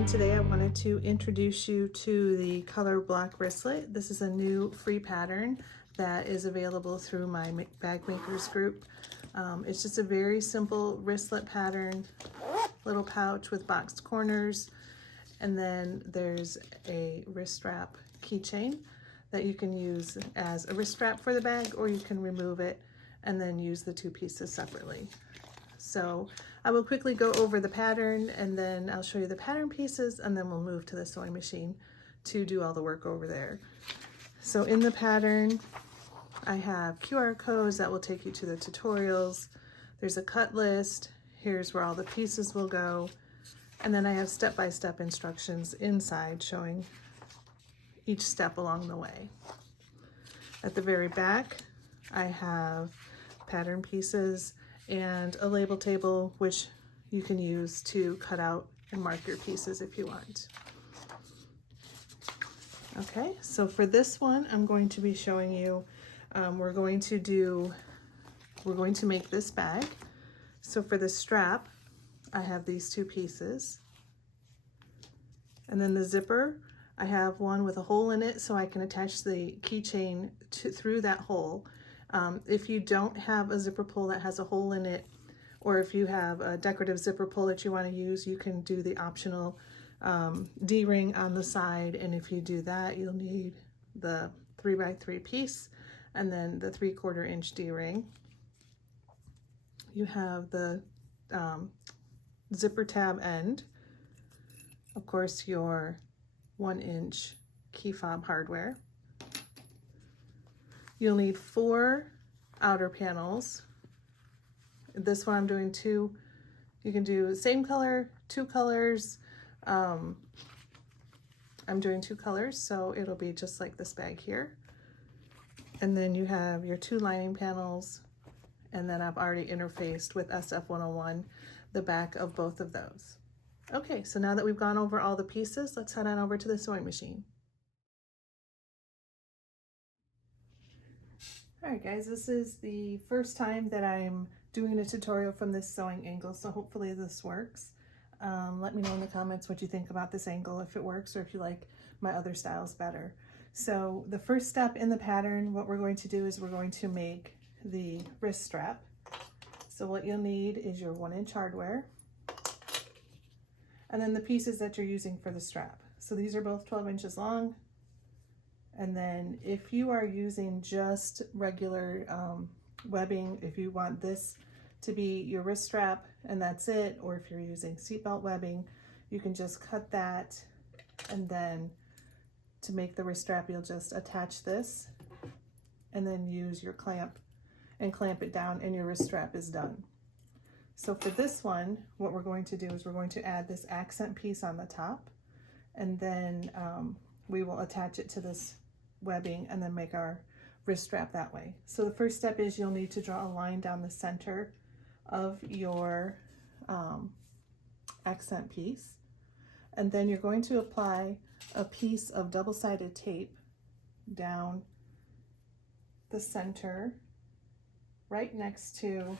everyone. Today I wanted to introduce you to the Color Block Wristlet. This is a new free pattern that is available through my bag makers group. It's just a very simple wristlet pattern, little pouch with boxed corners, and then there's a wrist strap keychain that you can use as a wrist strap for the bag, or you can remove it and then use the two pieces separately. So I will quickly go over the pattern, and then I'll show you the pattern pieces, and then we'll move to the sewing machine to do all the work over there. So in the pattern, I have QR codes that will take you to the tutorials. There's a cut list. Here's where all the pieces will go. And then I have step-by-step instructions inside showing each step along the way. At the very back, I have pattern pieces and a label table, which you can use to cut out and mark your pieces if you want. Okay, so for this one, I'm going to be showing you, we're going to make this bag. So for the strap, I have these two pieces. And then the zipper, I have one with a hole in it so I can attach the keychain through that hole. If you don't have a zipper pull that has a hole in it, or if you have a decorative zipper pull that you want to use, you can do the optional D-ring on the side. And if you do that, you'll need the 3x3 piece and then the 3/4 inch D-ring. You have the zipper tab end, of course, your 1-inch key fob hardware. You'll need 4 outer panels. This one I'm doing 2. You can do same color, 2 colors. I'm doing 2 colors, so it'll be just like this bag here. And then you have your 2 lining panels, and then I've already interfaced with SF101 the back of both of those. Okay, so now that we've gone over all the pieces, let's head on over to the sewing machine. Alright guys, this is the first time that I'm doing a tutorial from this sewing angle, so hopefully this works. Let me know in the comments what you think about this angle, if it works, or if you like my other styles better. So the first step in the pattern, what we're going to do is we're going to make the wrist strap. So what you'll need is your 1-inch hardware, and then the pieces that you're using for the strap. So these are both 12 inches long. And then if you are using just regular webbing, if you want this to be your wrist strap and that's it, or if you're using seatbelt webbing, you can just cut that, and then to make the wrist strap, you'll just attach this and then use your clamp and clamp it down, and your wrist strap is done. So for this one, what we're going to do is we're going to add this accent piece on the top, and then we will attach it to this webbing and then make our wrist strap that way. So the first step is you'll need to draw a line down the center of your accent piece, and then you're going to apply a piece of double-sided tape down the center right next to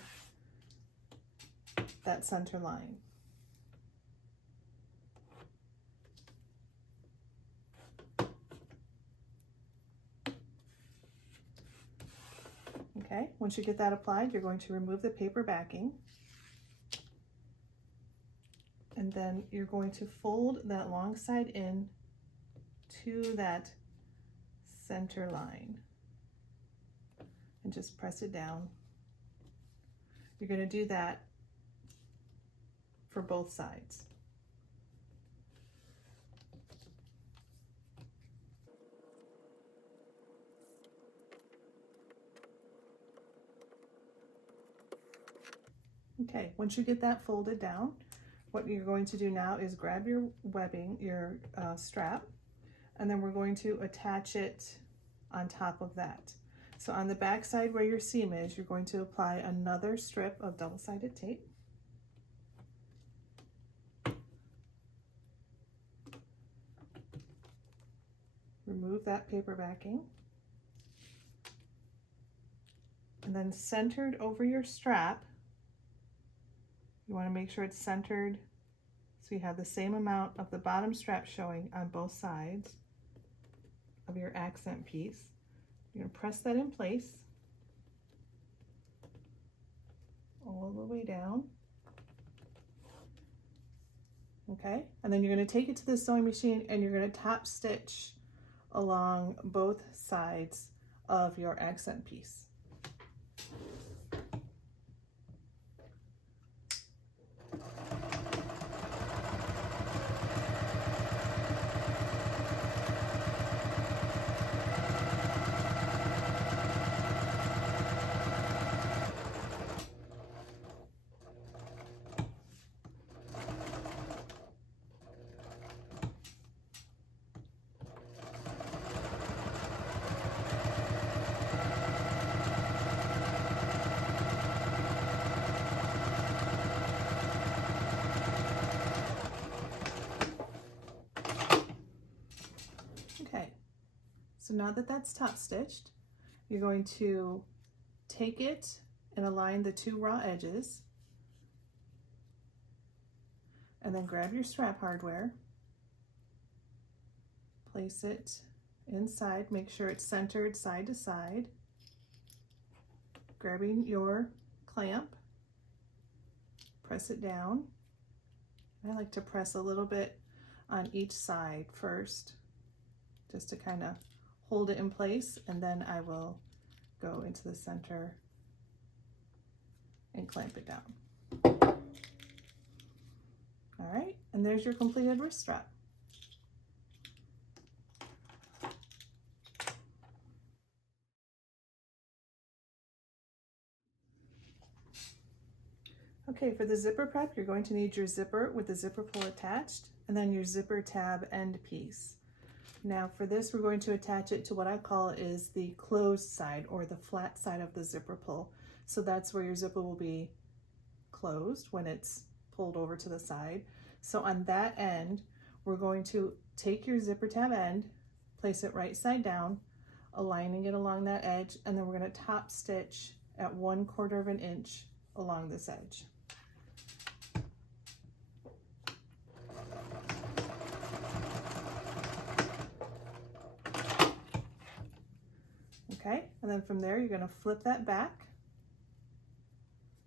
that center line. Okay, once you get that applied, you're going to remove the paper backing, and then you're going to fold that long side in to that center line and just press it down. You're going to do that for both sides. Okay, once you get that folded down, what you're going to do now is grab your webbing, your strap, and then we're going to attach it on top of that. So on the back side where your seam is, you're going to apply another strip of double-sided tape. Remove that paper backing. And then centered over your strap, you want to make sure it's centered So you have the same amount of the bottom strap showing on both sides of your accent piece. You're going to press that in place all the way down. Okay, and then you're going to take it to the sewing machine and you're going to top stitch along both sides of your accent piece. Okay, so now that that's top stitched, you're going to take it and align the two raw edges, and then grab your strap hardware, place it inside, make sure it's centered side to side, grabbing your clamp, press it down. I like to press a little bit on each side first, just to kind of hold it in place, and then I will go into the center and clamp it down. All right, and there's your completed wrist strap. Okay, for the zipper prep, you're going to need your zipper with the zipper pull attached, and then your zipper tab end piece. Now for this, we're going to attach it to what I call is the closed side, or the flat side of the zipper pull. So that's where your zipper will be closed when it's pulled over to the side. So on that end, we're going to take your zipper tab end, place it right side down, aligning it along that edge, and then we're going to top stitch at 1/4 of an inch along this edge. Okay, and then from there you're going to flip that back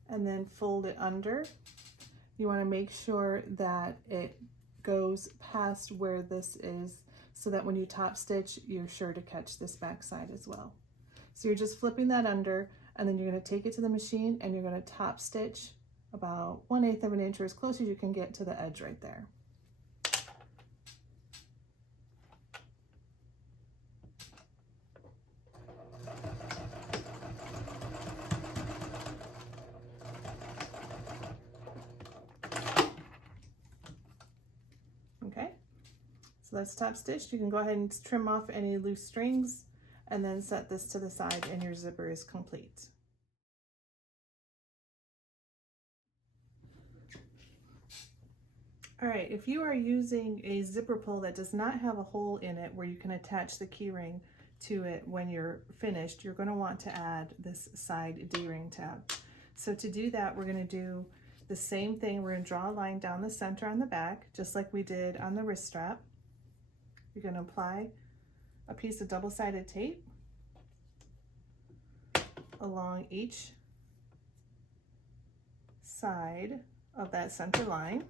and then fold it under. You want to make sure that it goes past where this is, so that when you top stitch, you're sure to catch this back side as well. So you're just flipping that under, and then you're going to take it to the machine and you're going to top stitch about 1/8 of an inch, or as close as you can get to the edge right there. Okay, so that's top stitched. You can go ahead and trim off any loose strings and then set this to the side, and your zipper is complete. All right, if you are using a zipper pull that does not have a hole in it where you can attach the key ring to it when you're finished, you're going to want to add this side D-ring tab. So to do that, we're going to do the same thing. We're going to draw a line down the center on the back, just like we did on the wrist strap. You're going to apply a piece of double-sided tape along each side of that center line.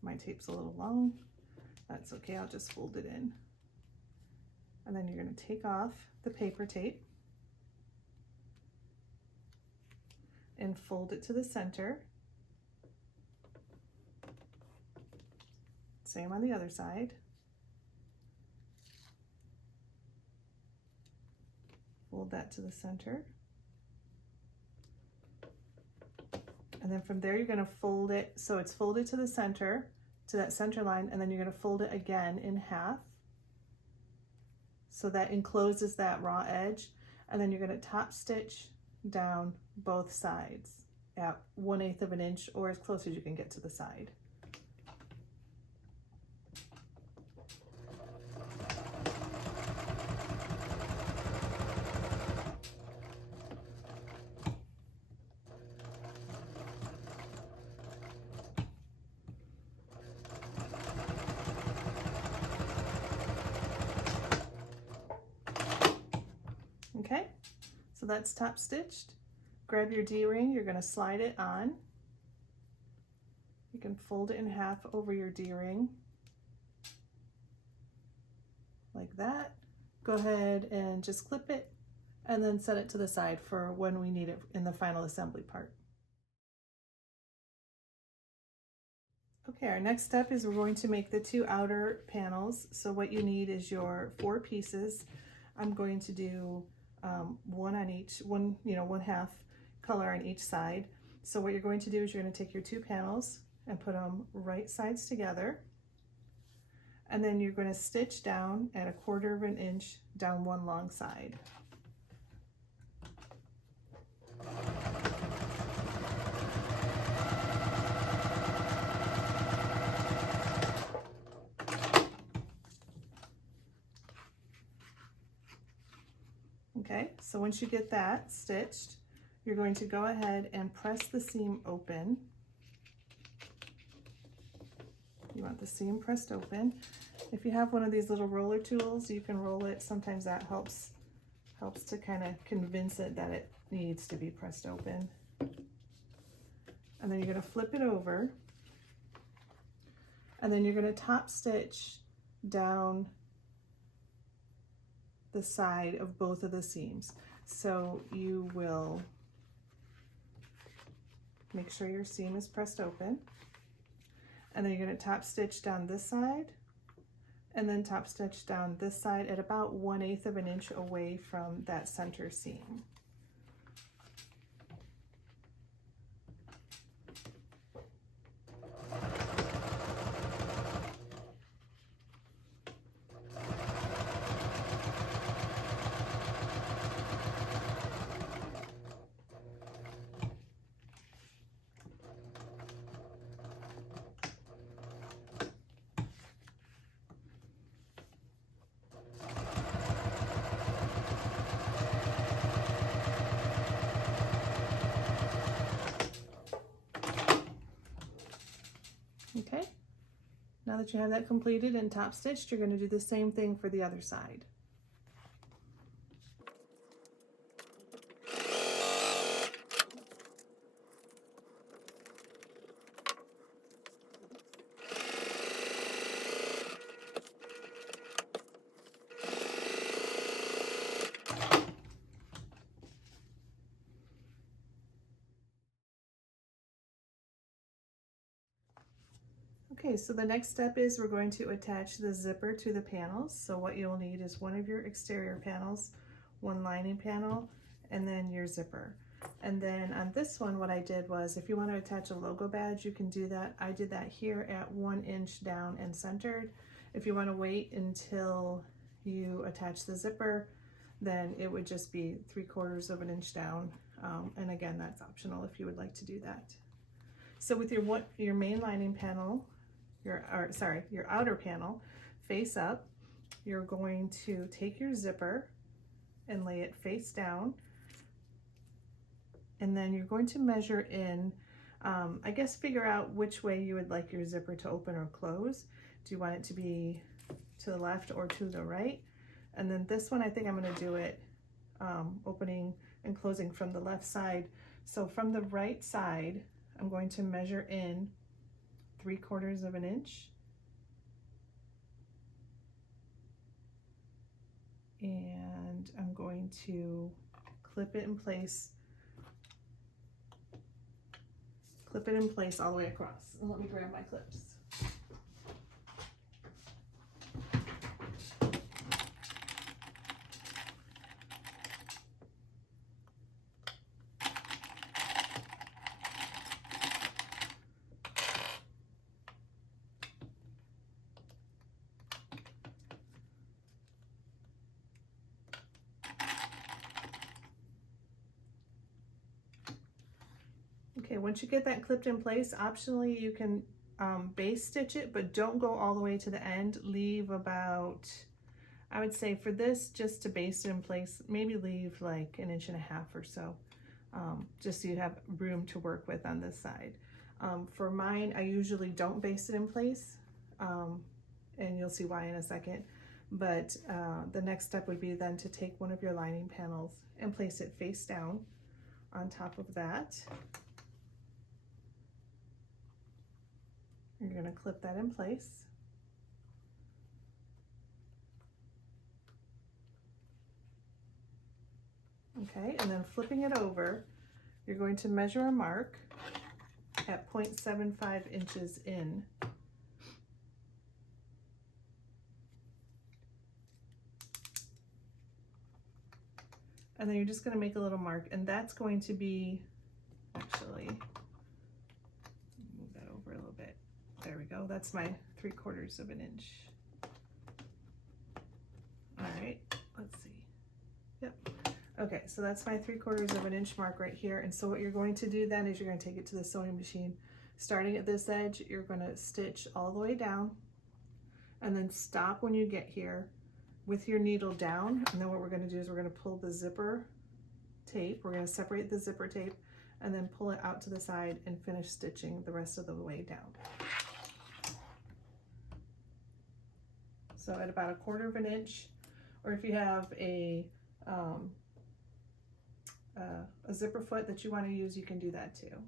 My tape's a little long. That's okay, I'll just fold it in. And then you're going to take off the paper tape and fold it to the center. Same on the other side. Fold that to the center. And then from there, you're going to fold it so it's folded to the center, to that center line, and then you're going to fold it again in half so that encloses that raw edge. And then you're going to top stitch down both sides at 1/8 of an inch, or as close as you can get to the side. So that's top stitched. Grab your D-ring, you're going to slide it on. You can fold it in half over your D-ring like that. Go ahead and just clip it and then set it to the side for when we need it in the final assembly part. Okay, our next step is we're going to make the 2 outer panels. So what you need is your 4 pieces. I'm going to do one on each, one half color on each side. So what you're going to do is you're going to take your 2 panels and put them right sides together. And then you're going to stitch down at 1/4 of an inch down one long side. Okay, so once you get that stitched, you're going to go ahead and press the seam open. You want the seam pressed open. If you have one of these little roller tools, you can roll it. Sometimes that helps to kind of convince it that it needs to be pressed open. And then you're going to flip it over, and then you're going to top stitch down the side of both of the seams. So you will make sure your seam is pressed open, and then you're going to top stitch down this side and then top stitch down this side at about 1/8 of an inch away from that center seam. Okay, now that you have that completed and top stitched, you're going to do the same thing for the other side. Okay, so the next step is we're going to attach the zipper to the panels. So what you'll need is one of your exterior panels, one lining panel, and then your zipper. And then on this one, what I did was, if you want to attach a logo badge, you can do that. I did that here at 1 inch down and centered. If you want to wait until you attach the zipper, then it would just be 3/4 of an inch down. And again, that's optional if you would like to do that. So with your main lining panel, your outer panel face up, you're going to take your zipper and lay it face down, and then you're going to measure in, I guess figure out which way you would like your zipper to open or close. Do you want it to be to the left or to the right? And then this one, I think I'm going to do it opening and closing from the left side. So from the right side, I'm going to measure in 3/4 of an inch, and I'm going to clip it in place all the way across. And let me grab my clips. Okay, once you get that clipped in place, optionally you can base stitch it, but don't go all the way to the end. Leave about, I would say for this, just to base it in place, maybe leave like 1.5 inches or so, just so you have room to work with on this side. For mine, I usually don't base it in place, and you'll see why in a second. But the next step would be then to take one of your lining panels and place it face down on top of that. You're going to clip that in place. Okay, and then flipping it over, you're going to measure a mark at 0.75 inches in. And then you're just going to make a little mark, and that's going to be, actually, move that over a little bit. There we go. That's my 3/4 of an inch. All right, let's see. Yep. Okay, so that's my 3/4 of an inch mark right here. And so what you're going to do then is you're going to take it to the sewing machine. Starting at this edge, you're going to stitch all the way down, and then stop when you get here with your needle down. And then what we're going to do is we're going to pull the zipper tape. We're going to separate the zipper tape and then pull it out to the side and finish stitching the rest of the way down. So at about 1/4 of an inch, or if you have a zipper foot that you want to use, you can do that too.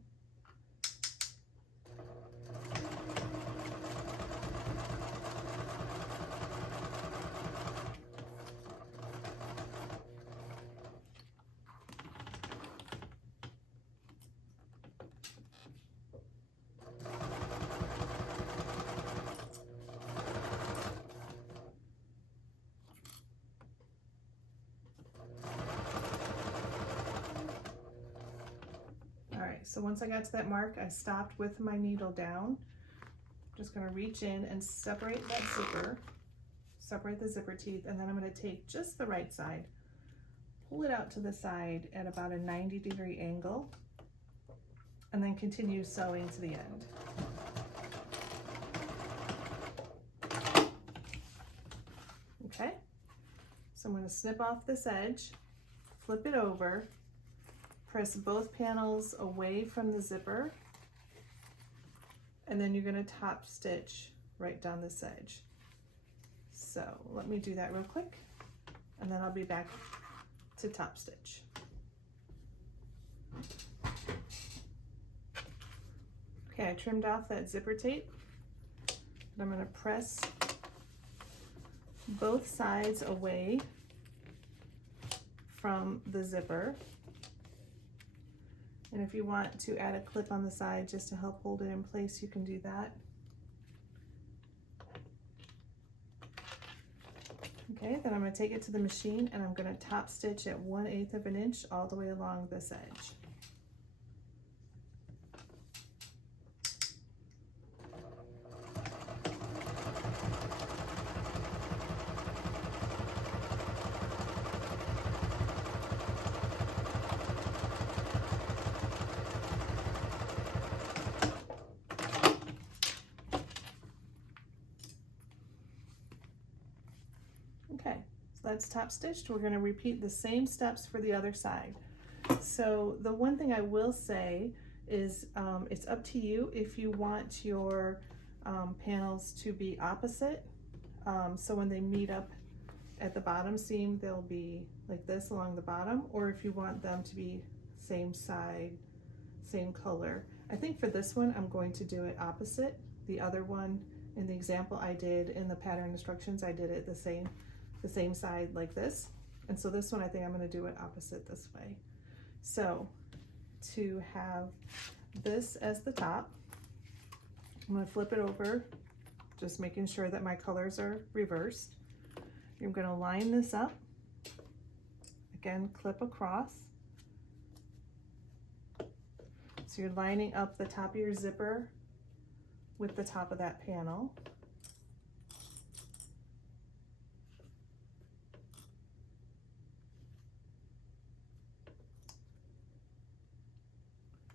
So once I got to that mark, I stopped with my needle down. I'm just going to reach in and separate that zipper, separate the zipper teeth, and then I'm going to take just the right side, pull it out to the side at about a 90-degree angle, and then continue sewing to the end. Okay, so I'm going to snip off this edge, flip it over, press both panels away from the zipper, and then you're going to top stitch right down this edge. So let me do that real quick, and then I'll be back to top stitch. Okay, I trimmed off that zipper tape, and I'm going to press both sides away from the zipper. And if you want to add a clip on the side just to help hold it in place, you can do that. Okay, then I'm going to take it to the machine and I'm going to top stitch at 1/8 of an inch all the way along this edge. Okay, so that's top stitched. We're going to repeat the same steps for the other side. So the one thing I will say is it's up to you if you want your panels to be opposite. So when they meet up at the bottom seam, they'll be like this along the bottom, or if you want them to be same side, same color. I think for this one, I'm going to do it opposite. The other one, in the example I did in the pattern instructions, I did it the same side like this. And so this one, I think I'm going to do it opposite this way. So to have this as the top, I'm going to flip it over, just making sure that my colors are reversed. I'm going to line this up, again, clip across. So you're lining up the top of your zipper with the top of that panel.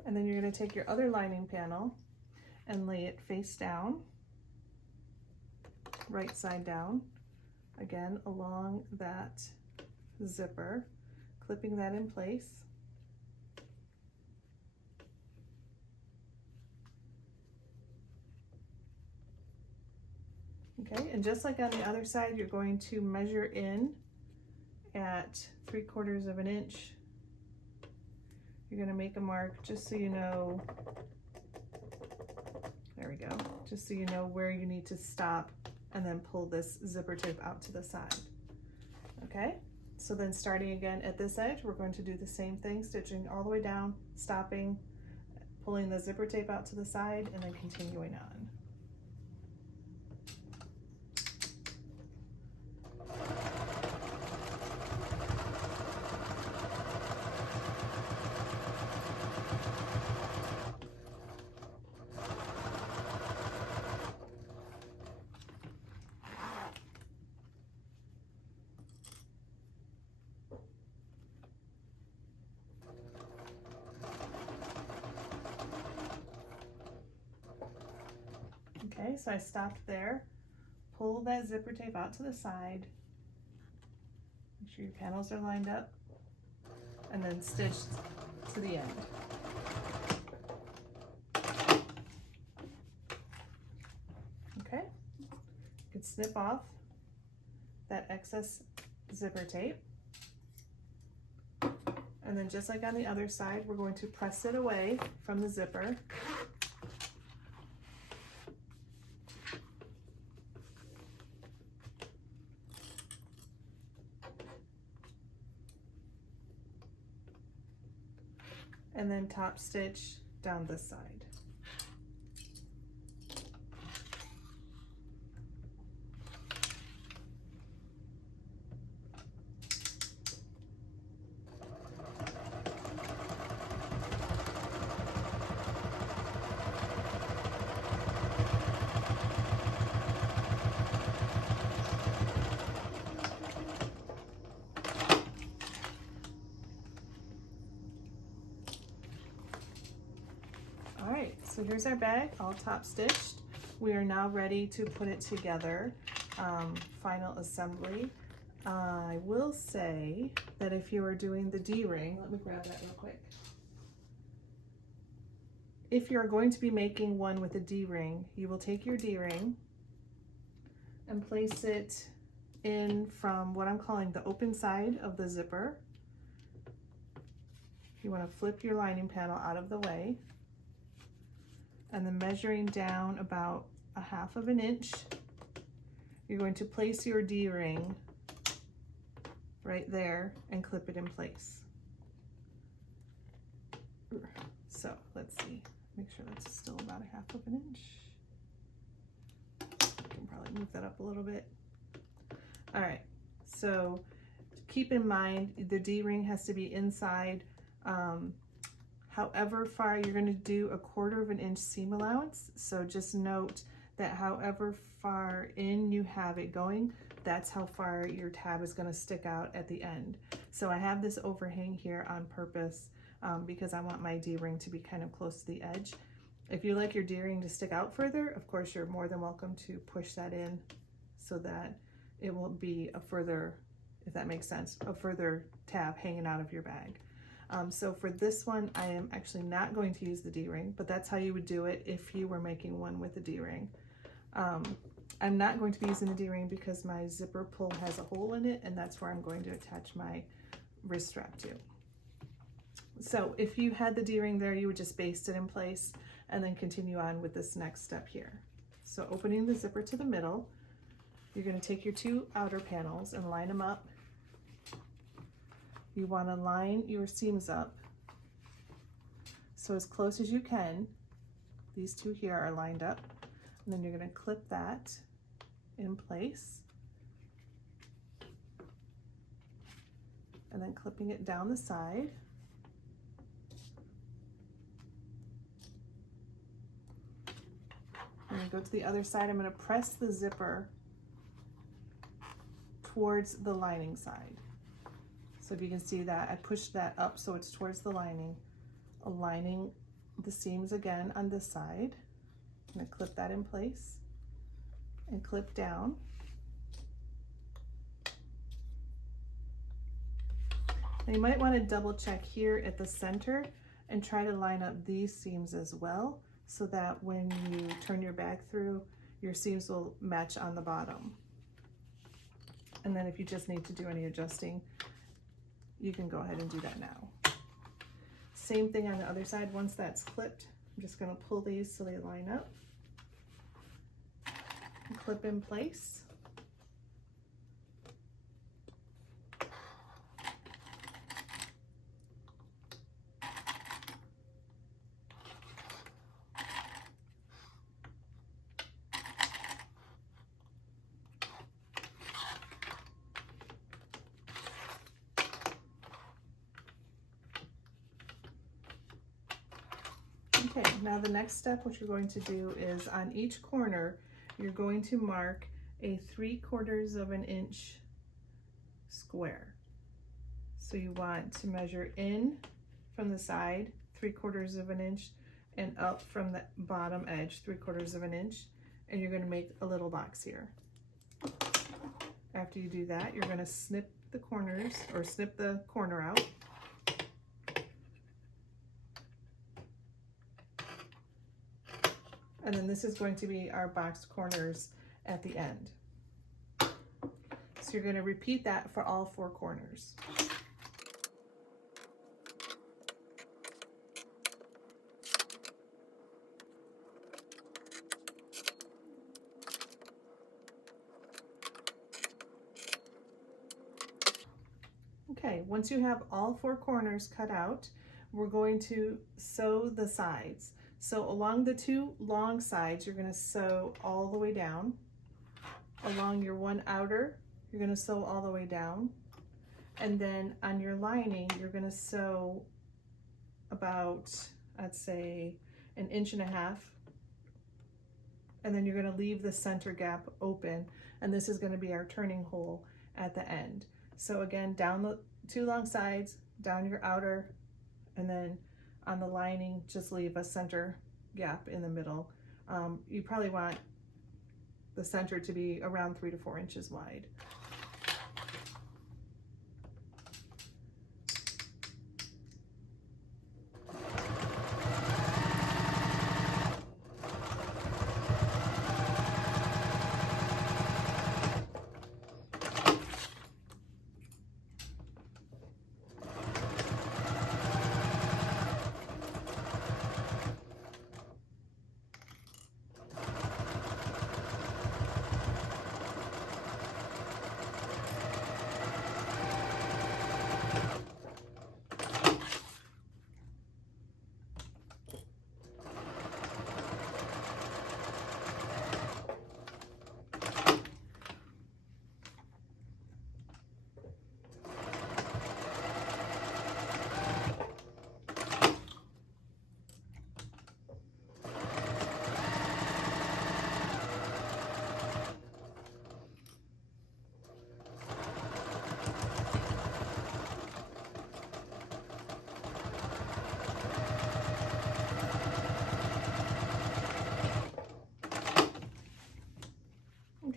And then you're going to take your other lining panel and lay it face down, right side down, again along that zipper, clipping that in place. Okay, and just like on the other side, you're going to measure in at 3/4 of an inch. You're going to make a mark just so you know, there we go, just so you know where you need to stop, and then pull this zipper tape out to the side. Okay, so then starting again at this edge, we're going to do the same thing, stitching all the way down, stopping, pulling the zipper tape out to the side, and then continuing on. Okay, so I stopped there, pull that zipper tape out to the side, make sure your panels are lined up, and then stitch to the end. Okay, you can snip off that excess zipper tape, and then just like on the other side, we're going to press it away from the zipper. And then top stitch down this side. So here's our bag all top stitched. We are now ready to put it together. Final assembly. I will say that if you are doing the D-ring, let me grab that real quick. If you're going to be making one with a D-ring, you will take your D-ring and place it in from what I'm calling the open side of the zipper. You want to flip your lining panel out of the way, and then measuring down about 1/2 of an inch, you're going to place your D-ring right there and clip it in place. So let's see, make sure that's still about 1/2 of an inch. I can probably move that up a little bit. All right, so keep in mind the D-ring has to be inside. However far, you're going to do 1/4 of an inch seam allowance. So just note that however far in you have it going, that's how far your tab is going to stick out at the end. So I have this overhang here on purpose because I want my D-ring to be kind of close to the edge. If you like your D-ring to stick out further, of course, you're more than welcome to push that in so that it won't be a further, if that makes sense, a further tab hanging out of your bag. So for this one, I am actually not going to use the D-ring, but that's how you would do it if you were making one with a D-ring. I'm not going to be using the D-ring because my zipper pull has a hole in it, and that's where I'm going to attach my wrist strap to. So if you had the D-ring there, you would just baste it in place and then continue on with this next step here. So opening the zipper to the middle, you're going to take your 2 outer panels and line them up. You want to line your seams up so as close as you can. These 2 here are lined up, and then you're going to clip that in place, and then clipping it down the side. And then go to the other side. I'm going to press the zipper towards the lining side. So if you can see that, I pushed that up so it's towards the lining, aligning the seams again on this side. I'm going to clip that in place and clip down. Now you might want to double check here at the center and try to line up these seams as well, so that when you turn your bag through, your seams will match on the bottom. And then if you just need to do any adjusting, you can go ahead and do that now. Same thing on the other side. Once that's clipped, I'm just going to pull these so they line up and clip in place. Okay, now the next step, what you're going to do is on each corner, you're going to mark a 3/4 of an inch square. So you want to measure in from the side 3/4 of an inch and up from the bottom edge 3/4 of an inch, and you're going to make a little box here. After you do that, you're going to snip the corners, or snip the corner out. And then this is going to be our boxed corners at the end. So you're going to repeat that for all 4 corners. Okay, once you have all 4 corners cut out, we're going to sew the sides. So along the 2 long sides, you're going to sew all the way down. Along your one outer, you're going to sew all the way down. And then on your lining, you're going to sew about, I'd say, 1.5 inches. And then you're going to leave the center gap open. And this is going to be our turning hole at the end. So again, down the 2 long sides, down your outer, and then on the lining, just leave a center gap in the middle. You probably want the center to be around 3 to 4 inches wide.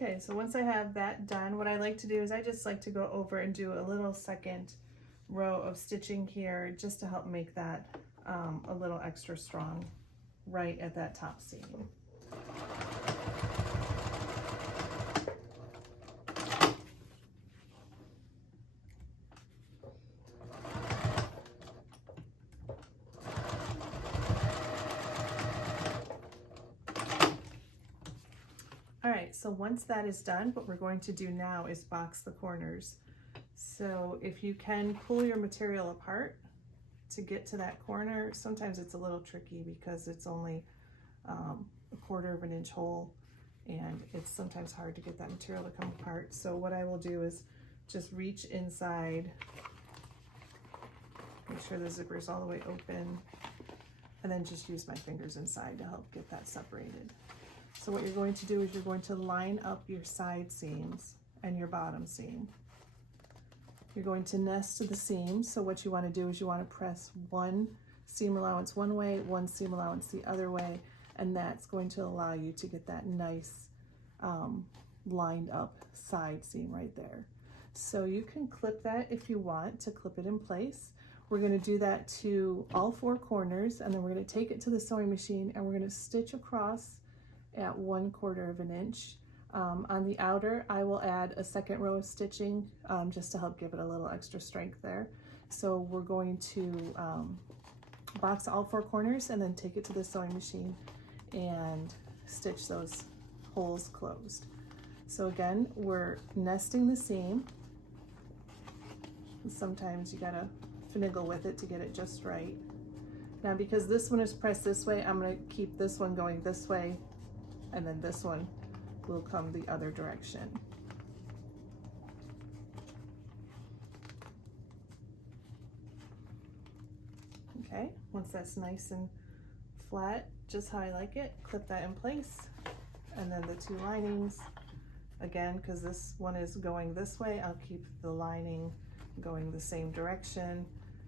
Okay, so once I have that done, what I like to do is I just like to go over and do a little second row of stitching here just to help make that a little extra strong right at that top seam. All right, so once that is done, what we're going to do now is box the corners. So if you can pull your material apart to get to that corner, sometimes it's a little tricky because it's only a 1/4 of an inch hole, and it's sometimes hard to get that material to come apart. So what I will do is just reach inside, make sure the zipper is all the way open, and then just use my fingers inside to help get that separated. So what you're going to do is you're going to line up your side seams and your bottom seam. You're going to nest to the seams. So what you want to do is you want to press one seam allowance one way, one seam allowance the other way, and that's going to allow you to get that nice lined up side seam right there. So you can clip that if you want to clip it in place. We're going to do that to all 4 corners, and then we're going to take it to the sewing machine and we're going to stitch across at 1/4 of an inch. On the outer, I will add a second row of stitching just to help give it a little extra strength there. So we're going to box all 4 corners and then take it to the sewing machine and stitch those holes closed. So again, we're nesting the seam. Sometimes you gotta finagle with it to get it just right. Now because this one is pressed this way, I'm gonna keep this one going this way, and then this one will come the other direction. Okay, once that's nice and flat, just how I like it, clip that in place. And then the 2 linings, again, because this one is going this way, I'll keep the lining going the same direction,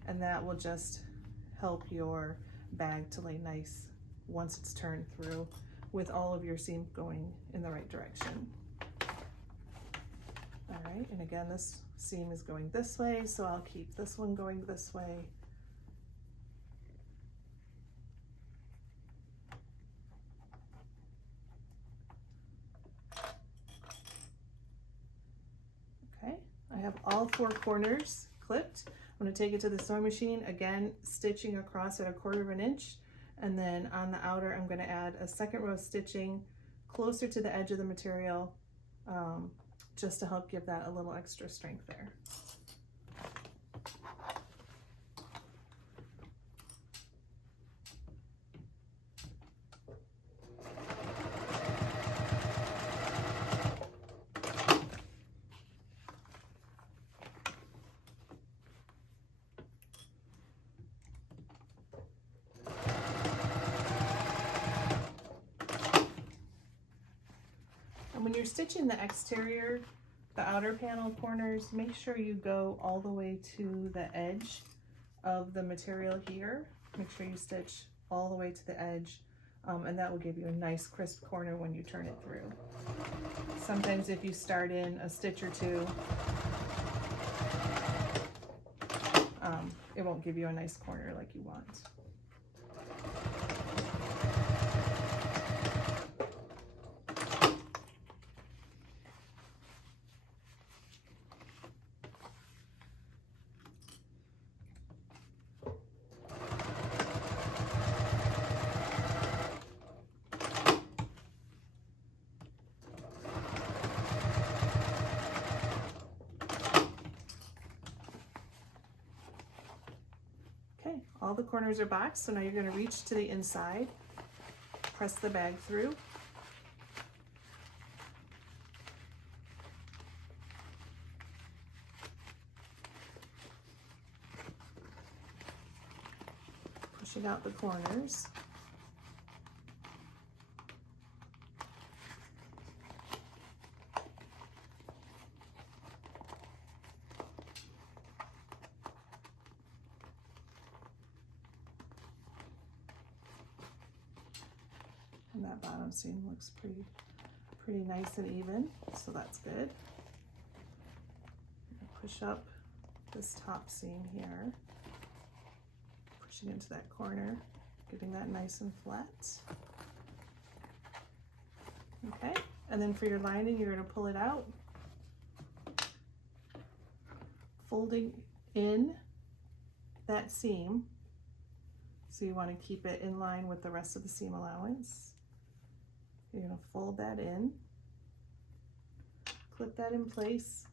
and that will just help your bag to lay nice once it's turned through, with all of your seam going in the right direction. All right, and again, this seam is going this way, so I'll keep this one going this way. Okay, I have all 4 corners clipped. I'm going to take it to the sewing machine, again stitching across at 1/4 of an inch, and then on the outer I'm going to add a second row of stitching closer to the edge of the material, just to help give that a little extra strength there. When you're stitching the exterior, the outer panel corners, make sure you go all the way to the edge of the material here. Make sure you stitch all the way to the edge, and that will give you a nice crisp corner when you turn it through. Sometimes if you start in a stitch or 2, it won't give you a nice corner like you want. All the corners are boxed, so now you're going to reach to the inside, press the bag through, pushing out the corners. And that bottom seam looks pretty nice and even, so that's good. Push up this top seam here, pushing into that corner, getting that nice and flat. Okay, and then for your lining, you're going to pull it out, folding in that seam, so you want to keep it in line with the rest of the seam allowance. You're going to fold that in, clip that in place,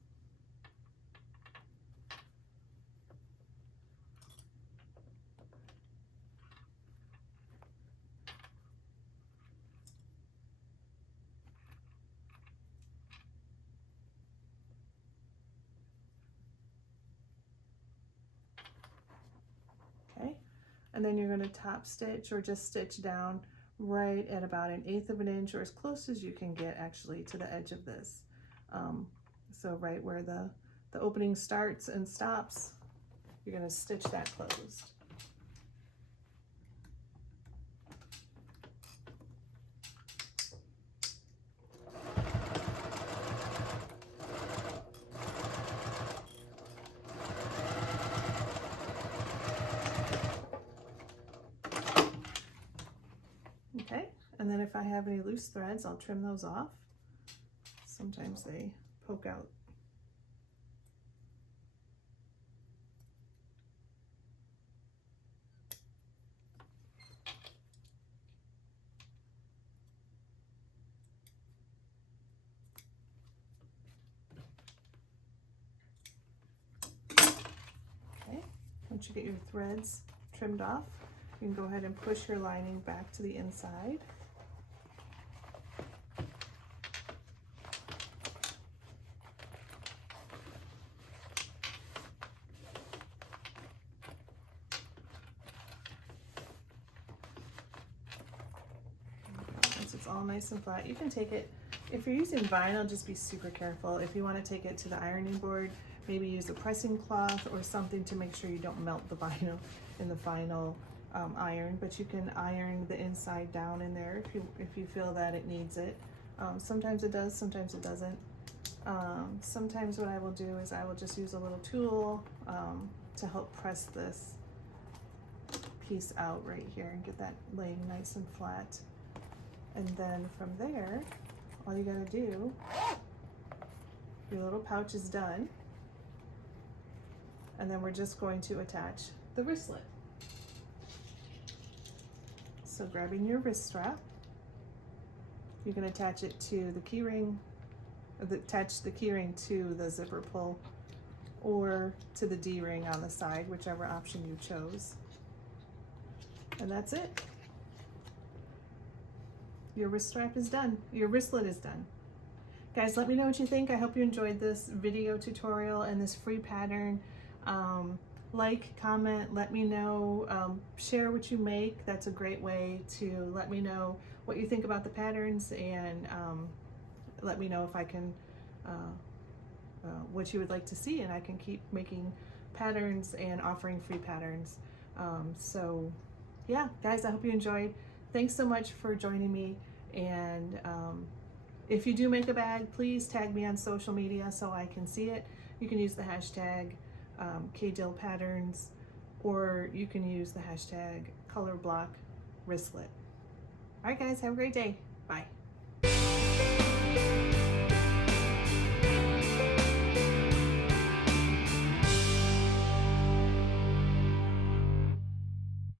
okay, and then you're going to top stitch or just stitch down right at about 1/8 of an inch, or as close as you can get actually to the edge of this. So right where the opening starts and stops, you're going to stitch that closed. Okay, And then if I have any loose threads, I'll trim those off. Sometimes they poke out. Okay, once you get your threads trimmed off, you can go ahead and push your lining back to the inside. Once it's all nice and flat, you can take it, if you're using vinyl, just be super careful. If you want to take it to the ironing board, maybe use a pressing cloth or something to make sure you don't melt the vinyl in the final iron, but you can iron the inside down in there if you feel that it needs it. Sometimes it does, sometimes it doesn't. Sometimes what I will do is I will just use a little tool to help press this piece out right here and get that laying nice and flat. And then from there, all you gotta do, your little pouch is done. And then we're just going to attach the wristlet. So grabbing your wrist strap, you can attach it to the key ring, attach the key ring to the zipper pull or to the D-ring on the side, whichever option you chose. And that's it. Your wrist strap is done. Your wristlet is done. Guys, let me know what you think. I hope you enjoyed this video tutorial and this free pattern. Like, comment, let me know, share what you make. That's a great way to let me know what you think about the patterns, and let me know if I can, what you would like to see, and I can keep making patterns and offering free patterns. So yeah, guys, I hope you enjoyed. Thanks so much for joining me, and if you do make a bag, please tag me on social media so I can see it. You can use the hashtag K.dill patterns, or you can use the hashtag Color Block Wristlet. All right, guys, have a great day. Bye.